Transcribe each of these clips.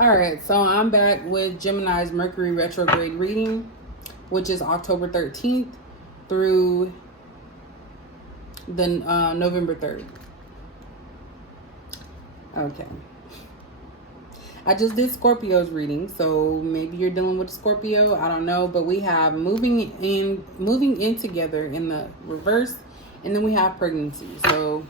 Alright, so I'm back with Gemini's Mercury Retrograde reading, which is October 13th through the November 3rd. Okay. I just did Scorpio's reading, so maybe you're dealing with a Scorpio. I don't know, but we have moving in together in the reverse, and then we have pregnancy. So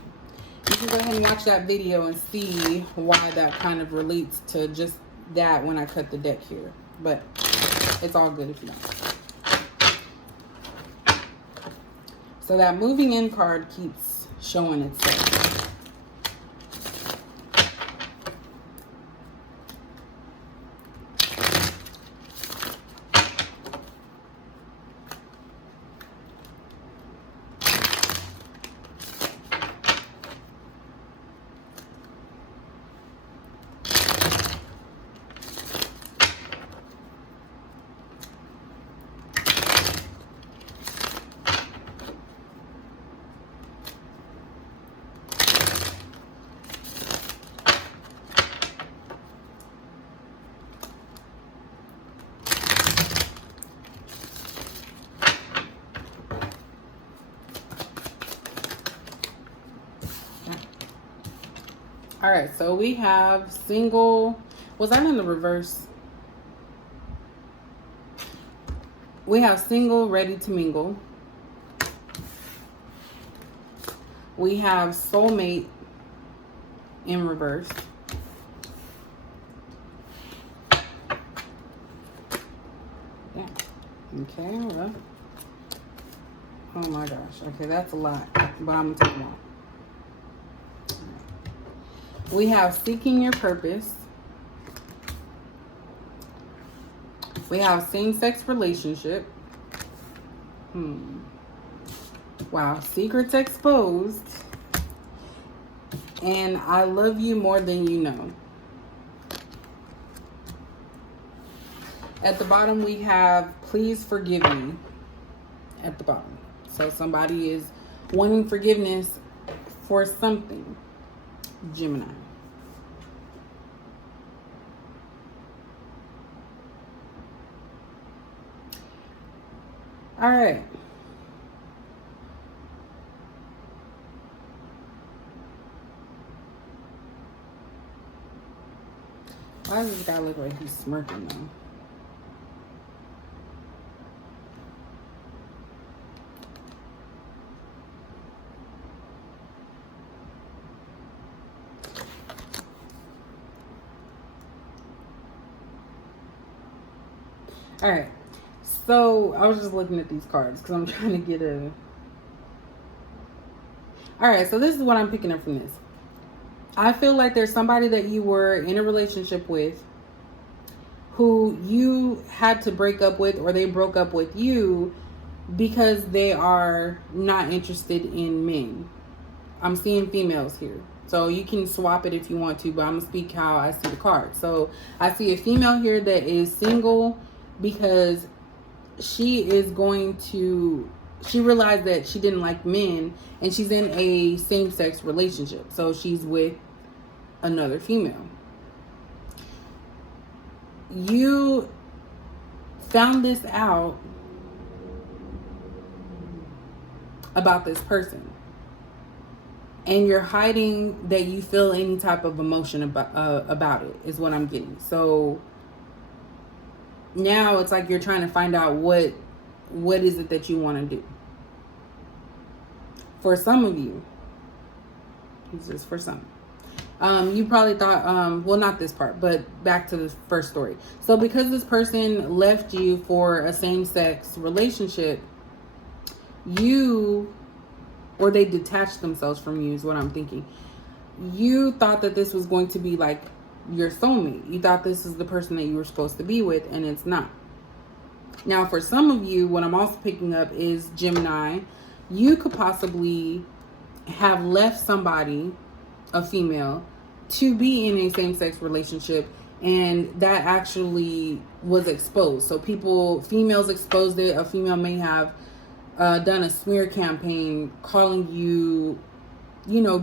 you can go ahead and watch that video and see why that kind of relates to just that when I cut the deck here. But it's all good if you don't. So that moving in card keeps showing itself. All right, so we have single. Was that in the reverse? We have single, ready to mingle. We have soulmate in reverse. Yeah. Okay, well. Oh my gosh. Okay, that's a lot, but I'm going to take them all. We have seeking your purpose. We have same-sex relationship. Wow. Secrets exposed. And I love you more than you know. At the bottom, we have please forgive me. At the bottom. So somebody is wanting forgiveness for something. Gemini. All right. Why does this guy look like he's smirking though? All right. So I was just looking at these cards because I'm trying to get a... All right, so this is what I'm picking up from this. I feel like there's somebody that you were in a relationship with who you had to break up with, or they broke up with you because they are not interested in men. I'm seeing females here. So you can swap it if you want to, but I'm going to speak how I see the card. So I see a female here that is single because she realized that she didn't like men, and she's in a same-sex relationship. So she's with another female. You found this out about this person, and you're hiding that you feel any type of emotion about it, is what I'm getting. So now it's like you're trying to find out what is it that you want to do. For some of you, this is for some. You probably thought, well, not this part, but back to the first story. So because this person left you for a same-sex relationship, or they detached themselves from you is what I'm thinking. You thought that this was going to be like your soulmate. You thought this is the person that you were supposed to be with, and it's not. Now, for some of you, what I'm also picking up is Gemini. You could possibly have left somebody, a female, to be in a same-sex relationship, and that actually was exposed. So females exposed it. A female may have done a smear campaign calling you,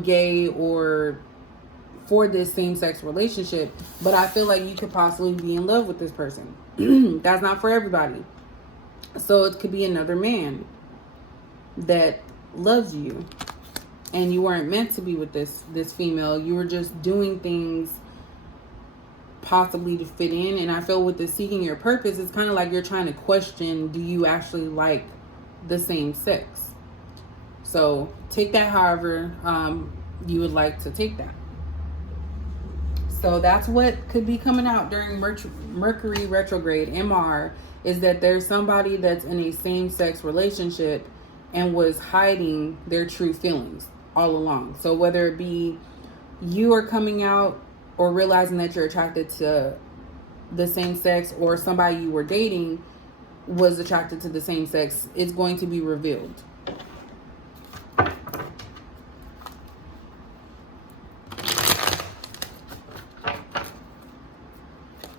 gay or for this same-sex relationship, but I feel like you could possibly be in love with this person. That's not for everybody. So it could be another man that loves you, and you weren't meant to be with this female. You were just doing things possibly to fit in. And I feel with the seeking your purpose, it's kind of like you're trying to question, do you actually like the same sex? So take that however you would like to take that. So that's what could be coming out during Mercury retrograde, MR, is that there's somebody that's in a same-sex relationship and was hiding their true feelings all along. So whether it be you are coming out or realizing that you're attracted to the same sex, or somebody you were dating was attracted to the same sex, it's going to be revealed.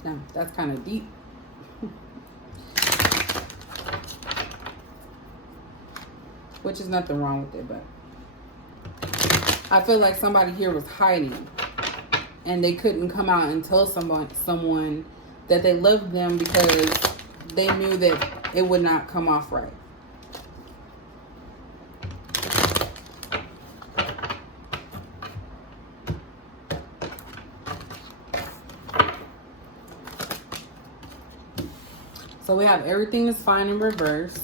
Now, that's kind of deep. Which is nothing wrong with it, but I feel like somebody here was hiding, and they couldn't come out and tell someone that they loved them because they knew that it would not come off right. So we have everything is fine in reverse.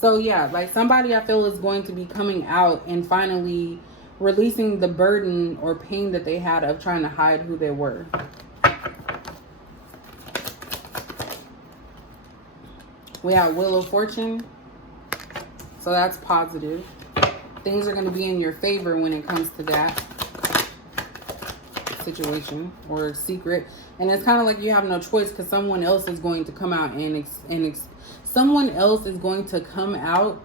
So yeah, like somebody I feel is going to be coming out and finally releasing the burden or pain that they had of trying to hide who they were. We have Wheel of Fortune. So that's positive. Things are going to be in your favor when it comes to that situation or secret. And it's kind of like you have no choice, because someone else is going to come out someone else is going to come out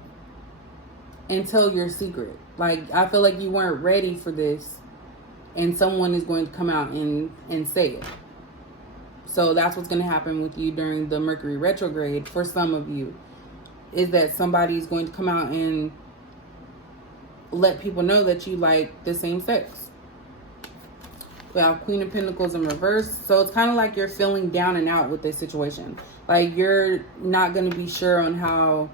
and tell your secret. Like, I feel like you weren't ready for this, and someone is going to come out and say it. So that's what's going to happen with you during the Mercury retrograde. For some of you, is that somebody's going to come out and let people know that you like the same sex. We have Queen of Pentacles in reverse. So it's kind of like you're feeling down and out with this situation. Like, you're not going to be sure on how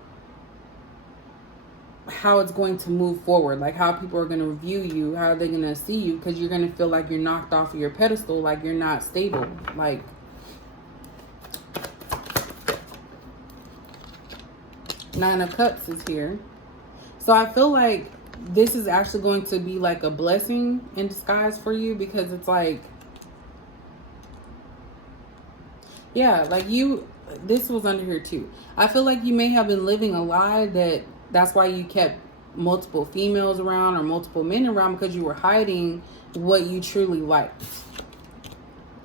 it's going to move forward. Like, how people are going to view you. How are they going to see you? Because you're going to feel like you're knocked off of your pedestal. Like, you're not stable. Like, Nine of Cups is here. So I feel like this is actually going to be like a blessing in disguise for you, because it's like, yeah, like this was under here too. I feel like you may have been living a lie that's why you kept multiple females around or multiple men around, because you were hiding what you truly liked.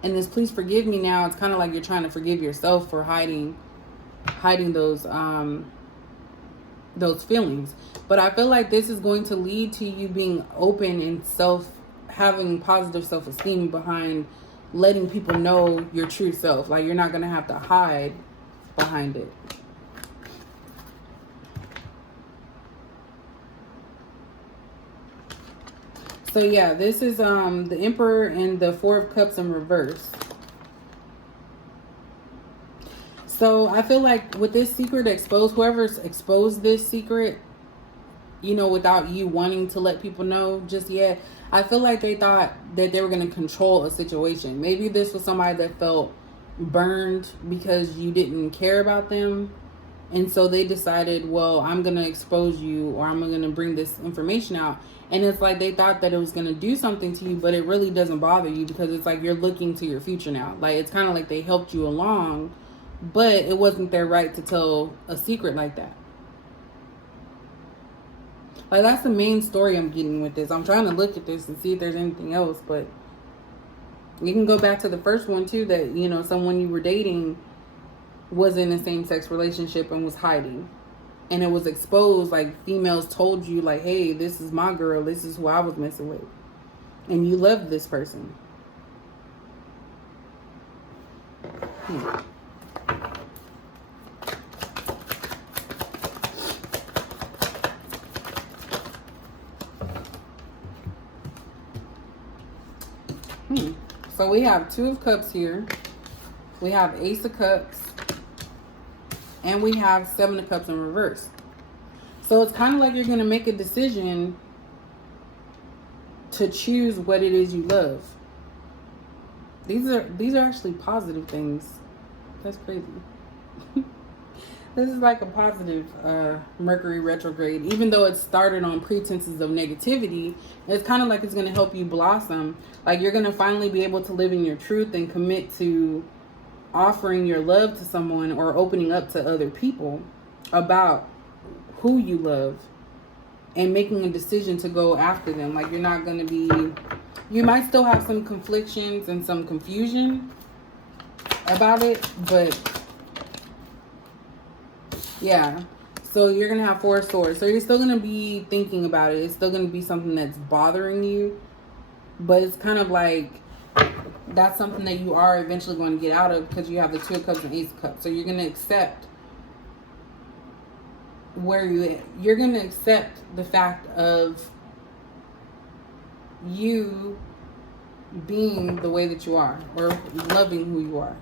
And this please forgive me now, it's kind of like you're trying to forgive yourself for hiding those feelings. But I feel like this is going to lead to you being open and having positive self-esteem behind letting people know your true self. Like, you're not going to have to hide behind it. So yeah, this is the Emperor and the Four of Cups in reverse. So I feel like with this secret exposed, whoever's exposed this secret, without you wanting to let people know just yet, I feel like they thought that they were going to control a situation. Maybe this was somebody that felt burned because you didn't care about them. And so they decided, well, I'm going to expose you, or I'm going to bring this information out. And it's like they thought that it was going to do something to you, but it really doesn't bother you, because it's like you're looking to your future now. Like, it's kind of like they helped you along, but it wasn't their right to tell a secret like that. Like, that's the main story I'm getting with this. I'm trying to look at this and see if there's anything else, but you can go back to the first one too, that, someone you were dating was in a same-sex relationship and was hiding. And it was exposed, like, females told you, like, hey, this is my girl, this is who I was messing with. And you loved this person. So we have Two of Cups here. We have Ace of Cups. And we have Seven of Cups in reverse. So it's kind of like you're going to make a decision to choose what it is you love. These are actually positive things. That's crazy. This is like a positive Mercury retrograde. Even though it started on pretenses of negativity, it's kind of like it's going to help you blossom. Like you're going to finally be able to live in your truth and commit to offering your love to someone or opening up to other people about who you love and making a decision to go after them. Like you're not going to be, you might still have some conflictions and some confusion about it, but yeah. So you're going to have Four of Swords. So you're still going to be thinking about it. It's still going to be something that's bothering you, but it's kind of like that's something that you are eventually going to get out of because you have the Two of Cups and Ace of Cups. So you're going to accept you're going to accept the fact of you being the way that you are, or loving who you are,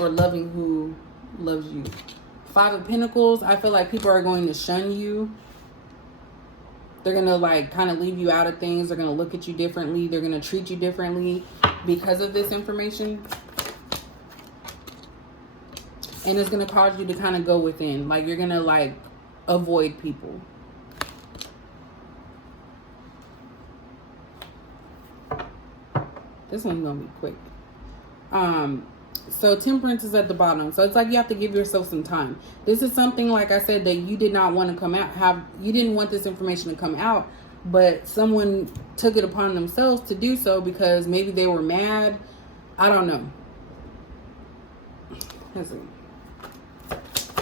or loving who loves you. Five of Pentacles, I feel like people are going to shun you. They're going to like kind of leave you out of things. They're going to look at you differently. They're going to treat you differently because of this information. And it's going to cause you to kind of go within. Like you're going to like avoid people. This one's going to be quick. So Temperance is at the bottom. So it's like you have to give yourself some time. This is something, like I said, that you did not want to come out. You didn't want this information to come out, but someone took it upon themselves to do so because maybe they were mad. I don't know. Let's see.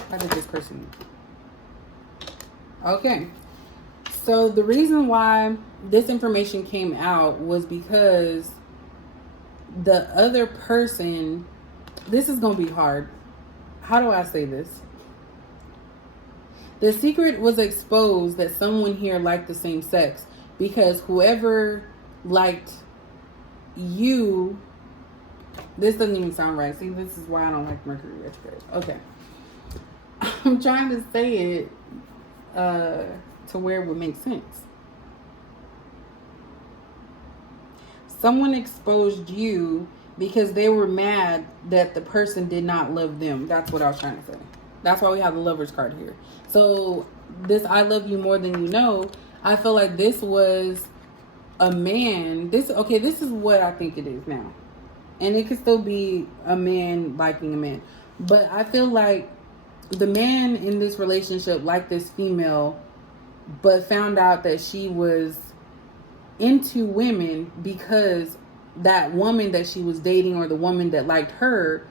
How did this person? Okay. So the reason why this information came out was because the other person, this is going to be hard. How do I say this? The secret was exposed that someone here liked the same sex because whoever liked you, this doesn't even sound right. See, this is why I don't like Mercury retrograde. Okay. I'm trying to say it to where it would make sense. Someone exposed you because they were mad that the person did not love them. That's what I was trying to say. That's why we have the Lovers card here. So this I love you more than you know, I feel like this was a man. This is what I think it is now. And it could still be a man liking a man. But I feel like the man in this relationship liked this female, but found out that she was into women because that woman that she was dating, or the woman that liked her,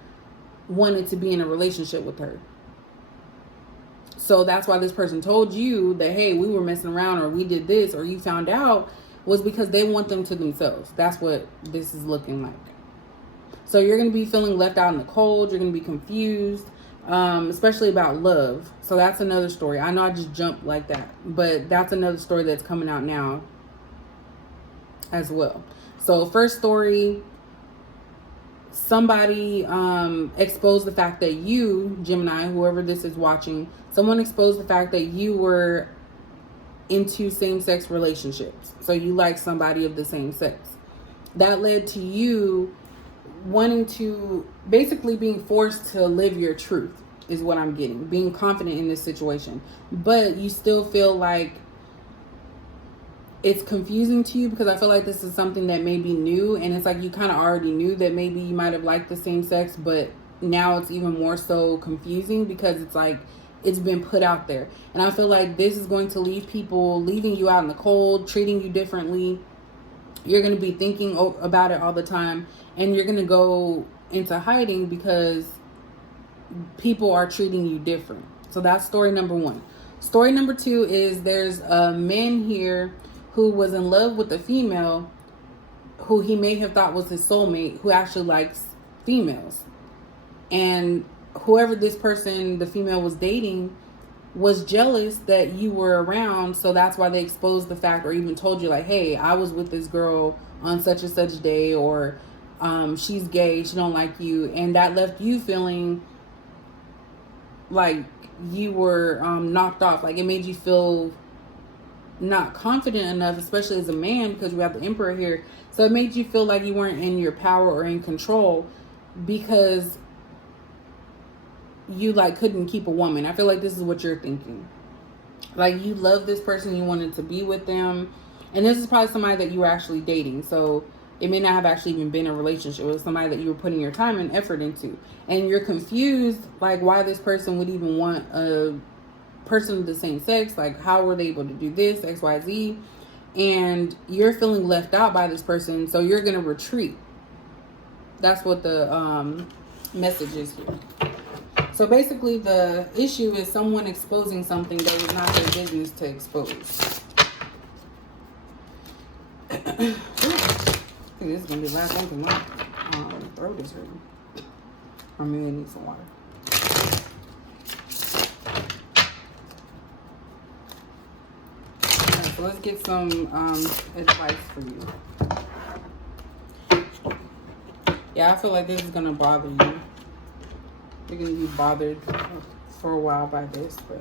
wanted to be in a relationship with her. So that's why this person told you that, hey, we were messing around, or we did this, or you found out, was because they want them to themselves. That's what this is looking like. So you're going to be feeling left out in the cold. You're going to be confused, especially about love. So that's another story. I know I just jumped like that, but that's another story that's coming out now as well. So first story, somebody exposed the fact that you, Gemini, whoever this is watching, someone exposed the fact that you were into same-sex relationships. So you like somebody of the same sex. That led to you wanting to, basically being forced to live your truth is what I'm getting. Being confident in this situation. But you still feel like it's confusing to you because I feel like this is something that may be new, and it's like you kind of already knew that maybe you might have liked the same sex, but now it's even more so confusing because it's like it's been put out there. And I feel like this is going to leave people, leaving you out in the cold, treating you differently. You're going to be thinking about it all the time, and you're going to go into hiding because people are treating you different. So that's story number one. Story number two is there's a man here who was in love with a female who he may have thought was his soulmate, who actually likes females. And whoever this person, the female, was dating, was jealous that you were around. So that's why they exposed the fact, or even told you like, hey, I was with this girl on such and such day, or she's gay, she don't like you, and that left you feeling like you were knocked off. Like it made you feel not confident enough, especially as a man, because we have the Emperor here. So it made you feel like you weren't in your power or in control because you like couldn't keep a woman. I feel like this is what you're thinking. Like you love this person, you wanted to be with them, and this is probably somebody that you were actually dating. So it may not have actually even been a relationship. It was somebody that you were putting your time and effort into, and you're confused like why this person would even want a person of the same sex. Like how were they able to do this, XYZ, and you're feeling left out by this person, so you're gonna retreat. That's what the message is here. So basically the issue is someone exposing something that is not their business to expose. I think this is going to be the last one because my throat is hurting. Or maybe I need some water. Alright, so let's get some advice for you. Yeah, I feel like this is going to bother you. You're going to be bothered for a while by this, but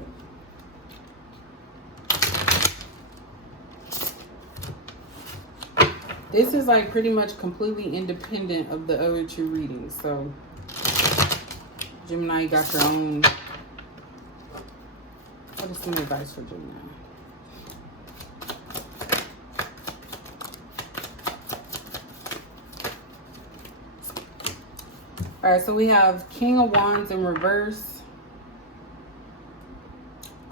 this is like pretty much completely independent of the other two readings. So Gemini, you got your own. What is some advice for Gemini? All right, so we have King of Wands in reverse,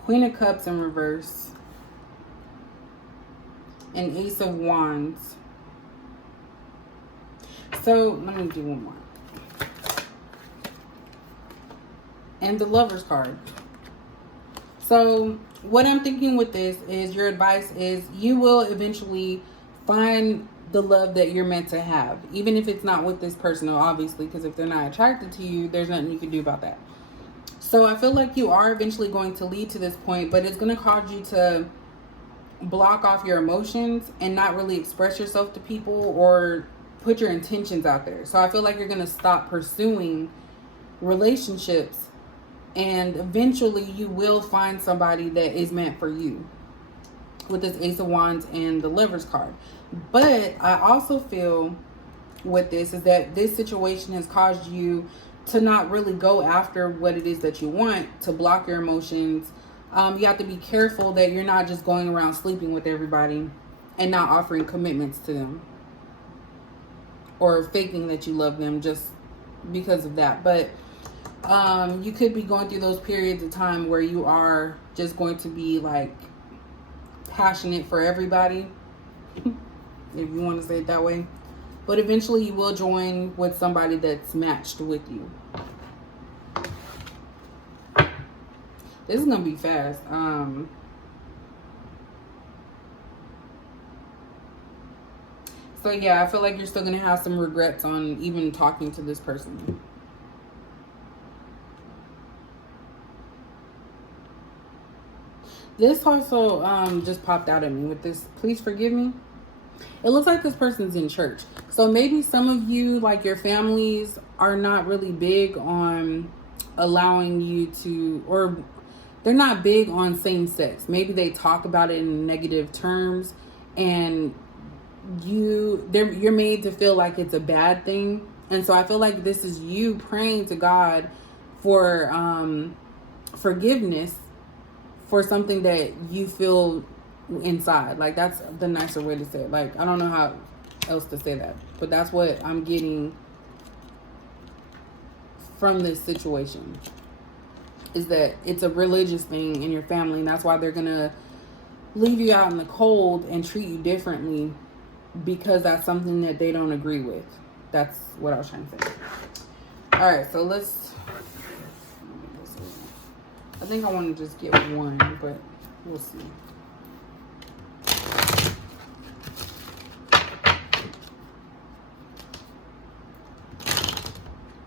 Queen of Cups in reverse, and Ace of Wands. So let me do one more. And the Lover's card. So what I'm thinking with this is your advice is you will eventually find the love that you're meant to have, even if it's not with this person, obviously, because if they're not attracted to you, there's nothing you can do about that. So I feel like you are eventually going to lead to this point, but it's going to cause you to block off your emotions and not really express yourself to people or put your intentions out there. So I feel like you're going to stop pursuing relationships, and eventually you will find somebody that is meant for you with this Ace of Wands and the Lover's card. But I also feel with this is that this situation has caused you to not really go after what it is that you want, to block your emotions. You have to be careful that you're not just going around sleeping with everybody and not offering commitments to them or faking that you love them just because of that. But you could be going through those periods of time where you are just going to be like passionate for everybody, if you want to say it that way. But eventually you will join with somebody that's matched with you. This is going to be fast. So yeah, I feel like you're still going to have some regrets on even talking to this person. This also just popped out at me with this. Please forgive me. It looks like this person's in church. So maybe some of you, like your families, are not really big on allowing you to, or they're not big on same sex. Maybe they talk about it in negative terms, and you're made to feel like it's a bad thing. And so I feel like this is you praying to God for forgiveness for something that you feel inside. Like, that's the nicer way to say it. Like, I don't know how else to say that, but that's what I'm getting from this situation, is that it's a religious thing in your family, and that's why they're gonna leave you out in the cold and treat you differently, because that's something that they don't agree with. That's what I was trying to say. All right, so let's, I think I want to just get one, but we'll see.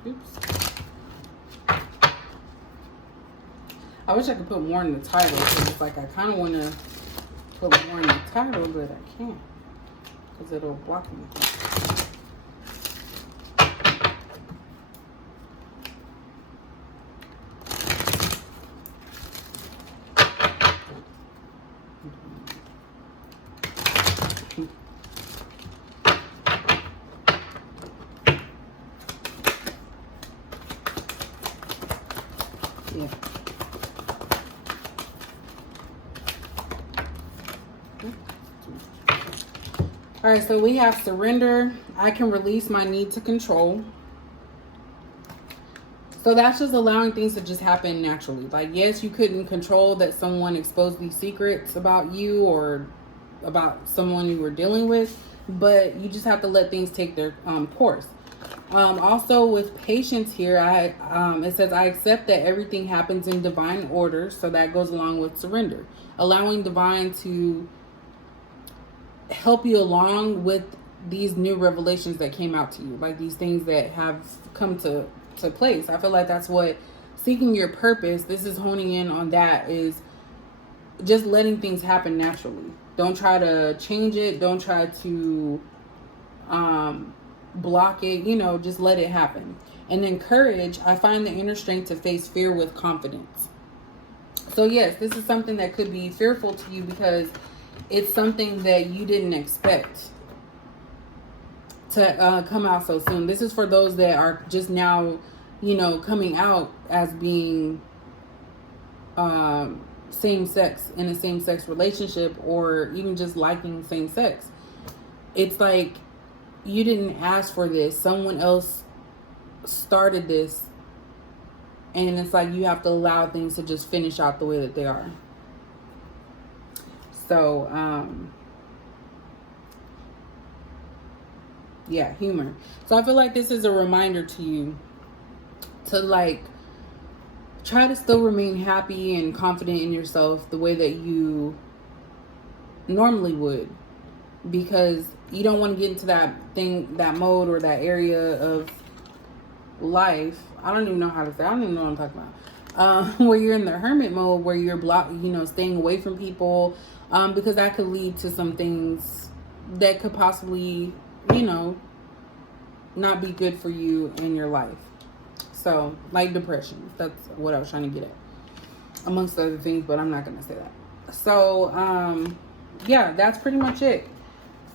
Oops. I wish I could put more in the title, because it's like I kind of want to put more in the title, but I can't. because it'll block me. Yeah. All right, so we have surrender. I can release my need to control. So that's just allowing things to just happen naturally. Like, yes, you couldn't control that someone exposed these secrets about you or about someone you were dealing with, but you just have to let things take their course. Also with patience here, it says, I accept that everything happens in divine order. So that goes along with surrender. Allowing divine to help you along with these new revelations that came out to you, like these things that have come to place. I feel like that's what seeking your purpose, this is honing in on that, is just letting things happen naturally. Don't try to change it. Don't try to block it, you know, just let it happen. And then courage, I find the inner strength to face fear with confidence. So yes, this is something that could be fearful to you because it's something that you didn't expect to come out so soon. This is for those that are just now, you know, coming out as being same sex, in a same sex relationship, or even just liking same sex. It's like you didn't ask for this. Someone else started this. And it's like you have to allow things to just finish out the way that they are. So, yeah, humor. So I feel like this is a reminder to you to like try to still remain happy and confident in yourself the way that you normally would, because you don't want to get into that mode or that area of life. I don't even know how to say. I don't even know what I'm talking about. Where you're in the hermit mode, where you're staying away from people, because that could lead to some things that could possibly, not be good for you in your life. So, like depression. That's what I was trying to get at, amongst other things, but I'm not going to say that. So, yeah, that's pretty much it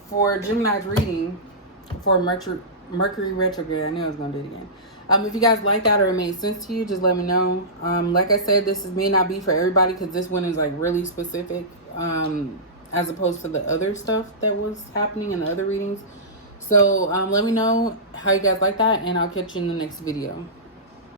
for Gemini's reading for Mercury Retrograde. I knew I was going to do it again. If you guys like that or it made sense to you, just let me know. Like I said, this may not be for everybody because this one is like really specific, as opposed to the other stuff that was happening in the other readings. So let me know how you guys like that, and I'll catch you in the next video.